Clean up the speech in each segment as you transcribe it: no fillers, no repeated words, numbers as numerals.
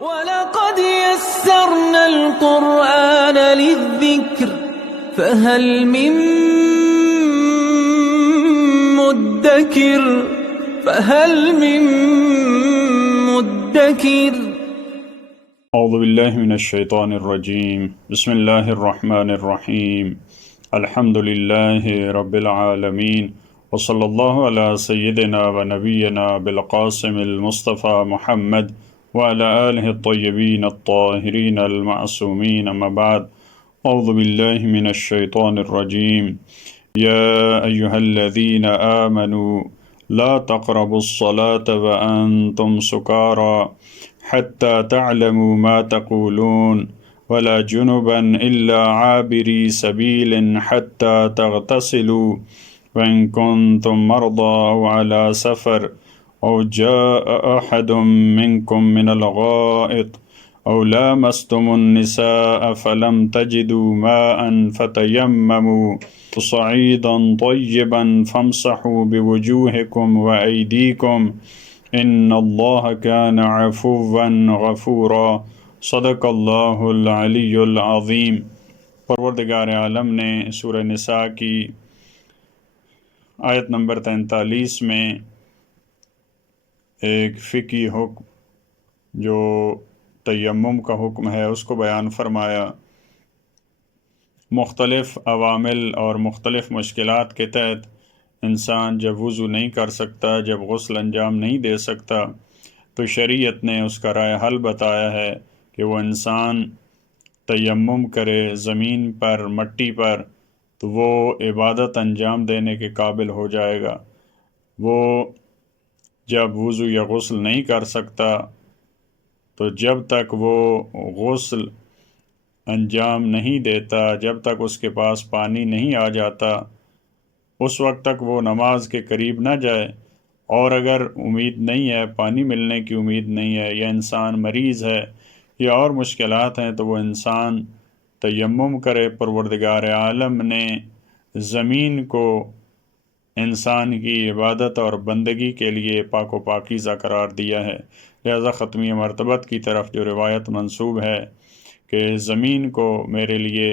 وَلَقَدْ يَسَّرْنَا الْقُرْآنَ لِلذِّكْرِ فَهَلْ مِن مُّدَّكِرٍ اعوذ باللہ من الشیطان الرجیم بسم اللہ الرحمن الرحیم الحمد للہ رب العالمین وصلی اللہ علی سیدنا و نبینا بالقاسم المصطفى محمد وعلى آلہ الطیبین الطاہرین المعصومین اما بعد اعوذ باللہ من الشیطان الرجیم یا ایہا الذین آمنوا لا تقربوا الصلاة وأنتم سکارى حتى تعلموا ما تقولون ولا جنبا إلا عابري سبيل حتى تغتسلوا وإن كنتم مرضى أو على سفر أو جاء أحد منكم من الغائط أو لامستم النساء فلم تجدوا ماء فتيمموا صعيدا طيبا فامسحوا بوجوهكم وأيديكم ان اللہ کان عفوا غفورا صدق اللہ العلی العظیم۔ پروردگار عالم نے سورہ نساء کی آیت نمبر 43 میں ایک فقہی حکم جو تیمم کا حکم ہے اس کو بیان فرمایا۔ مختلف عوامل اور مختلف مشکلات کے تحت انسان جب وضو نہیں کر سکتا، جب غسل انجام نہیں دے سکتا، تو شریعت نے اس کا رائے حل بتایا ہے کہ وہ انسان تیمم کرے زمین پر، مٹی پر، تو وہ عبادت انجام دینے کے قابل ہو جائے گا۔ وہ جب وضو یا غسل نہیں کر سکتا تو جب تک وہ غسل انجام نہیں دیتا، جب تک اس کے پاس پانی نہیں آ جاتا، اس وقت تک وہ نماز کے قریب نہ جائے۔ اور اگر امید نہیں ہے، پانی ملنے کی امید نہیں ہے، یا انسان مریض ہے یا اور مشکلات ہیں، تو وہ انسان تیمم کرے۔ پروردگار عالم نے زمین کو انسان کی عبادت اور بندگی کے لیے پاک و پاکیزہ قرار دیا ہے، لہذا ختمی مرتبت کی طرف جو روایت منسوب ہے کہ زمین کو میرے لیے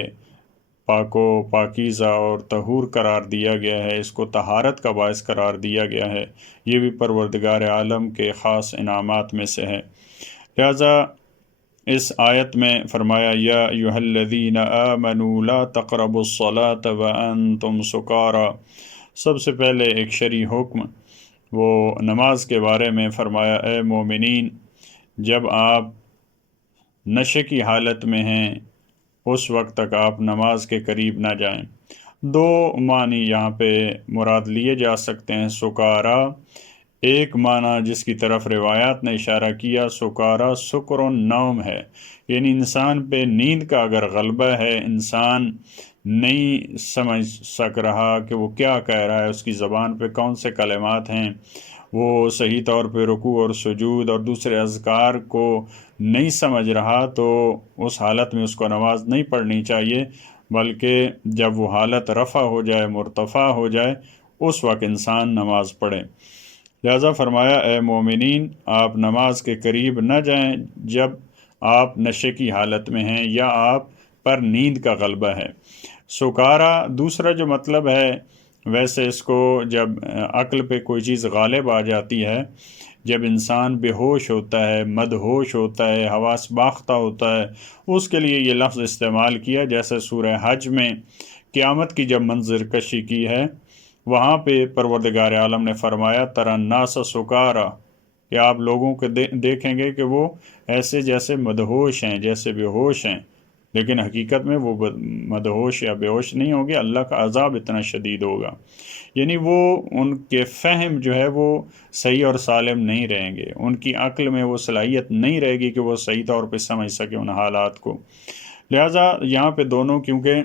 پاک و پاکیزہ اور طہور قرار دیا گیا ہے، اس کو طہارت کا باعث قرار دیا گیا ہے، یہ بھی پروردگار عالم کے خاص انعامات میں سے ہے۔ لہذا اس آیت میں فرمایا یا ایھا الذین آمنوا لا تقربوا الصلاة وانتم سکارى۔ سب سے پہلے ایک شرعی حکم وہ نماز کے بارے میں فرمایا، اے مومنین، جب آپ نشے کی حالت میں ہیں اس وقت تک آپ نماز کے قریب نہ جائیں۔ دو معنی یہاں پہ مراد لیے جا سکتے ہیں۔ سکارا ایک معنی جس کی طرف روایات نے اشارہ کیا، سکارا سکر النوم ہے، یعنی انسان پہ نیند کا اگر غلبہ ہے، انسان نہیں سمجھ سک رہا کہ وہ کیا کہہ رہا ہے، اس کی زبان پہ کون سے کلمات ہیں، وہ صحیح طور پہ رکوع اور سجود اور دوسرے اذکار کو نہیں سمجھ رہا، تو اس حالت میں اس کو نماز نہیں پڑھنی چاہیے، بلکہ جب وہ حالت رفع ہو جائے، مرتفع ہو جائے، اس وقت انسان نماز پڑھے۔ لہذا فرمایا اے مومنین، آپ نماز کے قریب نہ جائیں جب آپ نشے کی حالت میں ہیں یا آپ پر نیند کا غلبہ ہے۔ سکارا دوسرا جو مطلب ہے، ویسے اس کو جب عقل پہ کوئی چیز غالب آ جاتی ہے، جب انسان بے ہوش ہوتا ہے، مدہوش ہوتا ہے، حواس باختہ ہوتا ہے، اس کے لیے یہ لفظ استعمال کیا، جیسے سورہ حج میں قیامت کی جب منظر کشی کی ہے، وہاں پہ پروردگار عالم نے فرمایا تری الناس سکارا، کہ آپ لوگوں کو دیکھیں گے کہ وہ ایسے جیسے مدہوش ہیں، جیسے بے ہوش ہیں، لیکن حقیقت میں وہ مدہوش یا بے ہوش نہیں ہوں گے، اللہ کا عذاب اتنا شدید ہوگا، یعنی وہ ان کے فہم جو ہے وہ صحیح اور سالم نہیں رہیں گے، ان کی عقل میں وہ صلاحیت نہیں رہے گی کہ وہ صحیح طور پہ سمجھ سکے ان حالات کو۔ لہٰذا یہاں پہ دونوں، کیونکہ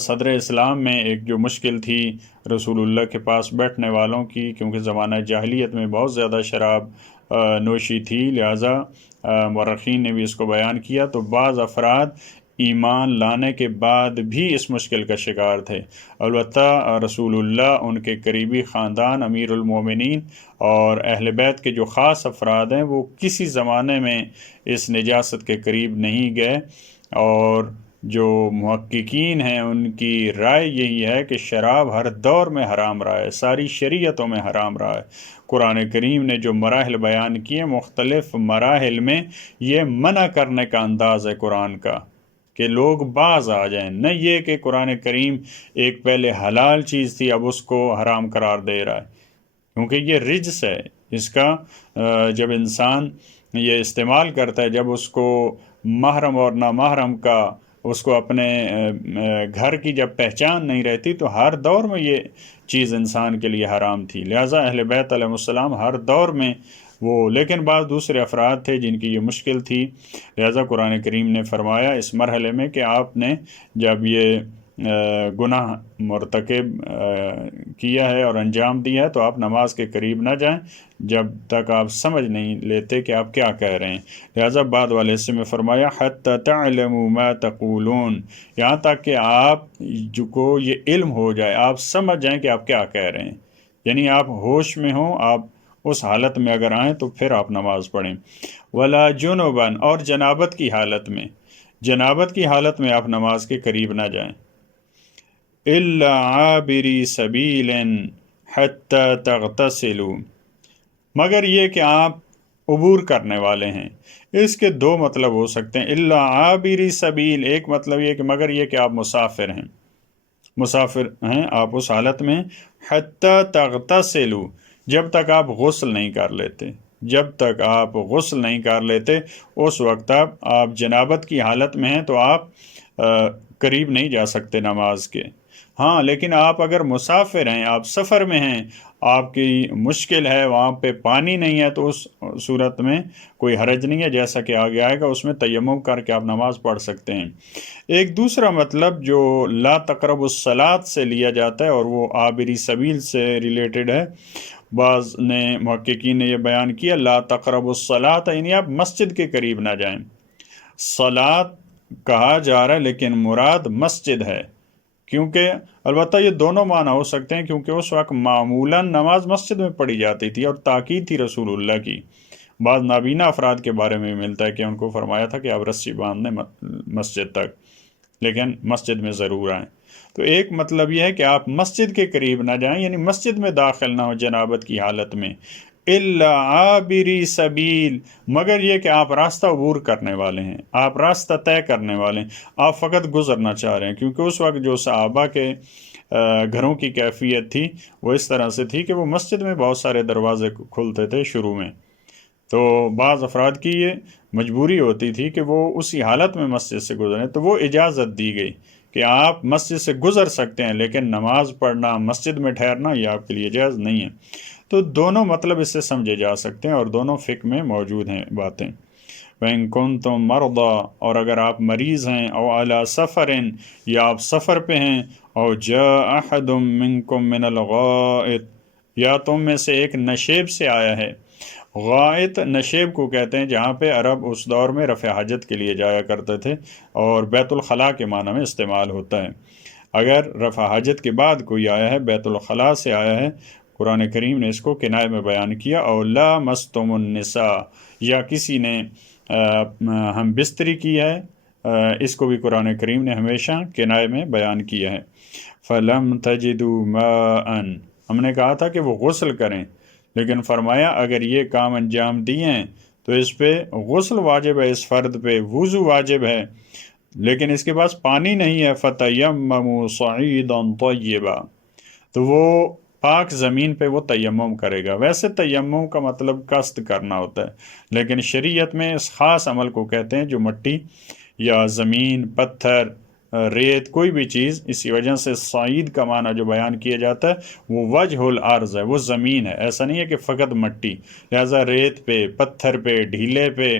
صدر اسلام میں ایک جو مشکل تھی رسول اللہ کے پاس بیٹھنے والوں کی، کیونکہ زمانہ جاہلیت میں بہت زیادہ شراب نوشی تھی، لہٰذا مورخین نے بھی اس کو بیان کیا، تو بعض افراد ایمان لانے کے بعد بھی اس مشکل کا شکار تھے۔ البتہ رسول اللہ، ان کے قریبی خاندان، امیر المومنین اور اہل بیت کے جو خاص افراد ہیں، وہ کسی زمانے میں اس نجاست کے قریب نہیں گئے، اور جو محققین ہیں ان کی رائے یہی ہے کہ شراب ہر دور میں حرام رہا ہے، ساری شریعتوں میں حرام رہا ہے۔ قرآن کریم نے جو مراحل بیان کیے، مختلف مراحل میں یہ منع کرنے کا انداز ہے قرآن کا کہ لوگ باز آ جائیں، نہ یہ کہ قرآن کریم ایک پہلے حلال چیز تھی اب اس کو حرام قرار دے رہا ہے، کیونکہ یہ رجس ہے۔ اس کا جب انسان یہ استعمال کرتا ہے، جب اس کو محرم اور نامحرم کا، اس کو اپنے گھر کی جب پہچان نہیں رہتی، تو ہر دور میں یہ چیز انسان کے لیے حرام تھی۔ لہٰذا اہل بیت علیہ السلام ہر دور میں وہ، لیکن بعض دوسرے افراد تھے جن کی یہ مشکل تھی، لہٰذا قرآن کریم نے فرمایا اس مرحلے میں کہ آپ نے جب یہ گناہ مرتکب کیا ہے اور انجام دیا ہے تو آپ نماز کے قریب نہ جائیں جب تک آپ سمجھ نہیں لیتے کہ آپ کیا کہہ رہے ہیں۔ لہٰذا بعد والے حصے میں فرمایا حتی تعلموا ما تقولون، یہاں تک کہ آپ کو یہ علم ہو جائے، آپ سمجھ جائیں کہ آپ کیا کہہ رہے ہیں، یعنی آپ ہوش میں ہوں، آپ اس حالت میں اگر آئیں تو پھر آپ نماز پڑھیں۔ ولا جنبا، اور جنابت کی حالت میں، جنابت کی حالت میں آپ نماز کے قریب نہ جائیں۔ الا عابری سبیل حتی تغتسلوا، مگر یہ کہ آپ عبور کرنے والے ہیں۔ اس کے دو مطلب ہو سکتے ہیں۔ الا عابری سبیل، ایک مطلب یہ کہ مگر یہ کہ آپ مسافر ہیں، مسافر ہیں آپ اس حالت میں، حتی تغتسلوا، جب تک آپ غسل نہیں کر لیتے، جب تک آپ غسل نہیں کر لیتے اس وقت آپ جنابت کی حالت میں ہیں تو آپ قریب نہیں جا سکتے نماز کے۔ ہاں، لیکن آپ اگر مسافر ہیں، آپ سفر میں ہیں، آپ کی مشکل ہے، وہاں پہ پانی نہیں ہے، تو اس صورت میں کوئی حرج نہیں ہے، جیسا کہ آگے آئے گا، اس میں تیمم کر کے آپ نماز پڑھ سکتے ہیں۔ ایک دوسرا مطلب جو لا تقربوا الصلاۃ سے لیا جاتا ہے اور وہ عابری سبیل سے ریلیٹڈ ہے، بعض نے محققین نے یہ بیان کیا لا تقربوا الصلاۃ، یعنی آپ مسجد کے قریب نہ جائیں۔ صلاۃ کہا جا رہا ہے لیکن مراد مسجد ہے، کیونکہ البتہ یہ دونوں معنی ہو سکتے ہیں، کیونکہ اس وقت معمولاً نماز مسجد میں پڑھی جاتی تھی اور تاکید تھی رسول اللہ کی۔ بعض نابینا افراد کے بارے میں ملتا ہے کہ ان کو فرمایا تھا کہ آپ رسی باندھ دیں مسجد تک، لیکن مسجد میں ضرور آئیں۔ تو ایک مطلب یہ ہے کہ آپ مسجد کے قریب نہ جائیں، یعنی مسجد میں داخل نہ ہو جنابت کی حالت میں۔ الا عابری سبیل، مگر یہ کہ آپ راستہ عبور کرنے والے ہیں، آپ راستہ طے کرنے والے ہیں، آپ فقط گزرنا چاہ رہے ہیں، کیونکہ اس وقت جو صحابہ کے گھروں کی کیفیت تھی وہ اس طرح سے تھی کہ وہ مسجد میں بہت سارے دروازے کھلتے تھے شروع میں، تو بعض افراد کی یہ مجبوری ہوتی تھی کہ وہ اسی حالت میں مسجد سے گزریں، تو وہ اجازت دی گئی کہ آپ مسجد سے گزر سکتے ہیں، لیکن نماز پڑھنا، مسجد میں ٹھہرنا یہ آپ کے لیے جائز نہیں ہے۔ تو دونوں مطلب اس سے سمجھے جا سکتے ہیں اور دونوں فقہ میں موجود ہیں باتیں۔ وَإِن كُنتُم مَرْضَىٰ، اور اگر آپ مریض ہیں، او عَلَىٰ سَفَرٍ، یا آپ سفر پہ ہیں، او جَاءَ أَحَدٌ مِّنكُم مِّنَ الْغَائِطِ، یا تم میں سے ایک نشیب سے آیا ہے۔ غائط نشیب کو کہتے ہیں جہاں پہ عرب اس دور میں رفع حاجت کے لیے جایا کرتے تھے اور بیت الخلاء کے معنی میں استعمال ہوتا ہے۔ اگر رفع حاجت کے بعد کوئی آیا ہے، بیت الخلاء سے آیا ہے، قرآن کریم نے اس کو کنایہ میں بیان کیا۔ اور لامستم النساء، یا کسی نے ہم بستری کی ہے، اس کو بھی قرآن کریم نے ہمیشہ کنایہ میں بیان کیا ہے۔ فلم تجدوا ماء، ہم نے کہا تھا کہ وہ غسل کریں، لیکن فرمایا اگر یہ کام انجام دیے تو اس پہ غسل واجب ہے، اس فرد پہ وضو واجب ہے، لیکن اس کے پاس پانی نہیں ہے، فتیمموا صعیدا طیبا، تو وہ پاک زمین پہ وہ تیمم کرے گا۔ ویسے تیمم کا مطلب قصد کرنا ہوتا ہے، لیکن شریعت میں اس خاص عمل کو کہتے ہیں جو مٹی یا زمین، پتھر، ریت، کوئی بھی چیز، اسی وجہ سے صعید کا معنی جو بیان کیا جاتا ہے وہ وجہ الارض ہے، وہ زمین ہے، ایسا نہیں ہے کہ فقط مٹی۔ لہذا ریت پہ، پتھر پہ، ڈھیلے پہ،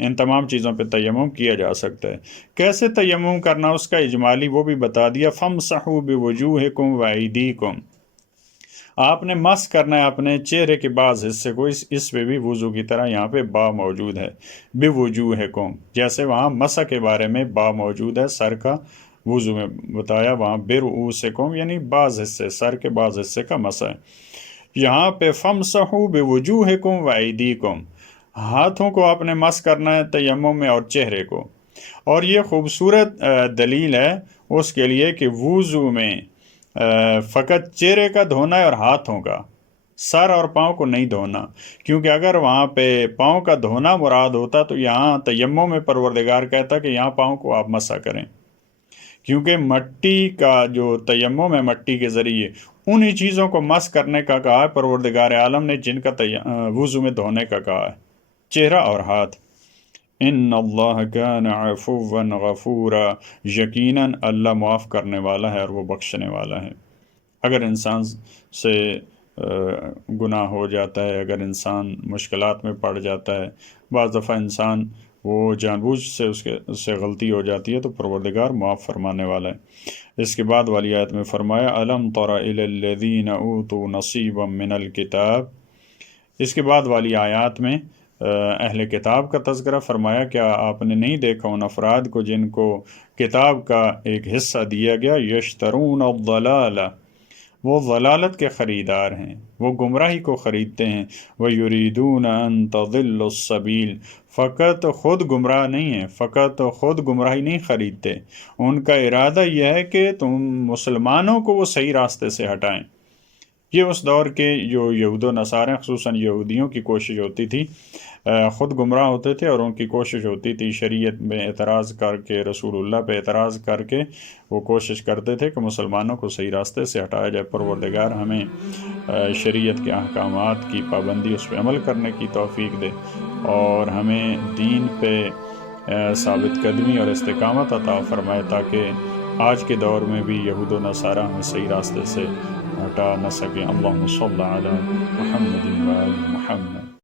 ان تمام چیزوں پہ تیمم کیا جا سکتا ہے۔ کیسے تیمم کرنا اس کا اجمالی وہ بھی بتا دیا، فَامْسَحُوا بِوُجُوهِكُمْ وَأَيْدِيكُمْ، آپ نے مس کرنا ہے اپنے چہرے کے بعض حصے کو، اس پہ بھی وضو کی طرح یہاں پہ با موجود ہے، بوجوہکم، جیسے وہاں مسح کے بارے میں با موجود ہے، سر کا وضو میں بتایا، وہاں برؤوسکم یعنی بعض حصے، سر کے بعض حصے کا مسح ہے۔ یہاں پہ فمسحوا بوجوہکم وایدیکم، ہاتھوں کو آپ نے مس کرنا ہے تیمم میں اور چہرے کو، اور یہ خوبصورت دلیل ہے اس کے لیے کہ وضو میں فقط چہرے کا دھونا ہے اور ہاتھوں کا، سر اور پاؤں کو نہیں دھونا، کیونکہ اگر وہاں پہ پاؤں کا دھونا مراد ہوتا تو یہاں تیمم میں پروردگار کہتا کہ یہاں پاؤں کو آپ مسح کریں، کیونکہ مٹی کا جو تیمم ہے مٹی کے ذریعے انہی چیزوں کو مس کرنے کا کہا ہے پروردگار عالم نے جن کا وضو میں دھونے کا کہا ہے، چہرہ اور ہاتھ۔ ان اللہ کان عفوا غفورا، یقیناً اللہ معاف کرنے والا ہے اور وہ بخشنے والا ہے۔ اگر انسان سے گناہ ہو جاتا ہے، اگر انسان مشکلات میں پڑ جاتا ہے، بعض دفعہ انسان وہ جان بوجھ سے اس سے غلطی ہو جاتی ہے تو پروردگار معاف فرمانے والا ہے۔ اس کے بعد والی آیت میں فرمایا الم تر الی الذین اوتوا نصیبا من الکتاب، اس کے بعد والی آیات میں اہل کتاب کا تذکرہ فرمایا، کیا آپ نے نہیں دیکھا ان افراد کو جن کو کتاب کا ایک حصہ دیا گیا، یشترون الضلالہ، وہ ضلالت کے خریدار ہیں، وہ گمراہی کو خریدتے ہیں، وَيُرِيدُونَ أَن تَضِلُّوا السَّبِيلَ، فقط خود گمراہ نہیں ہیں، فقط خود گمراہی نہیں خریدتے، ان کا ارادہ یہ ہے کہ تم مسلمانوں کو وہ صحیح راستے سے ہٹائیں۔ یہ اس دور کے جو یہود و نصارے خصوصاً یہودیوں کی کوشش ہوتی تھی، خود گمراہ ہوتے تھے اور ان کی کوشش ہوتی تھی شریعت میں اعتراض کر کے، رسول اللہ پہ اعتراض کر کے وہ کوشش کرتے تھے کہ مسلمانوں کو صحیح راستے سے ہٹایا جائے۔ پروردگار ہمیں شریعت کے احکامات کی پابندی، اس پہ عمل کرنے کی توفیق دے، اور ہمیں دین پہ ثابت قدمی اور استقامت عطا فرمائے، تاکہ آج کے دور میں بھی یہود و نصارہ ہمیں صحیح راستے سے ہٹا نہ سکیں۔ اللہم صلی علی محمد و آل محمد۔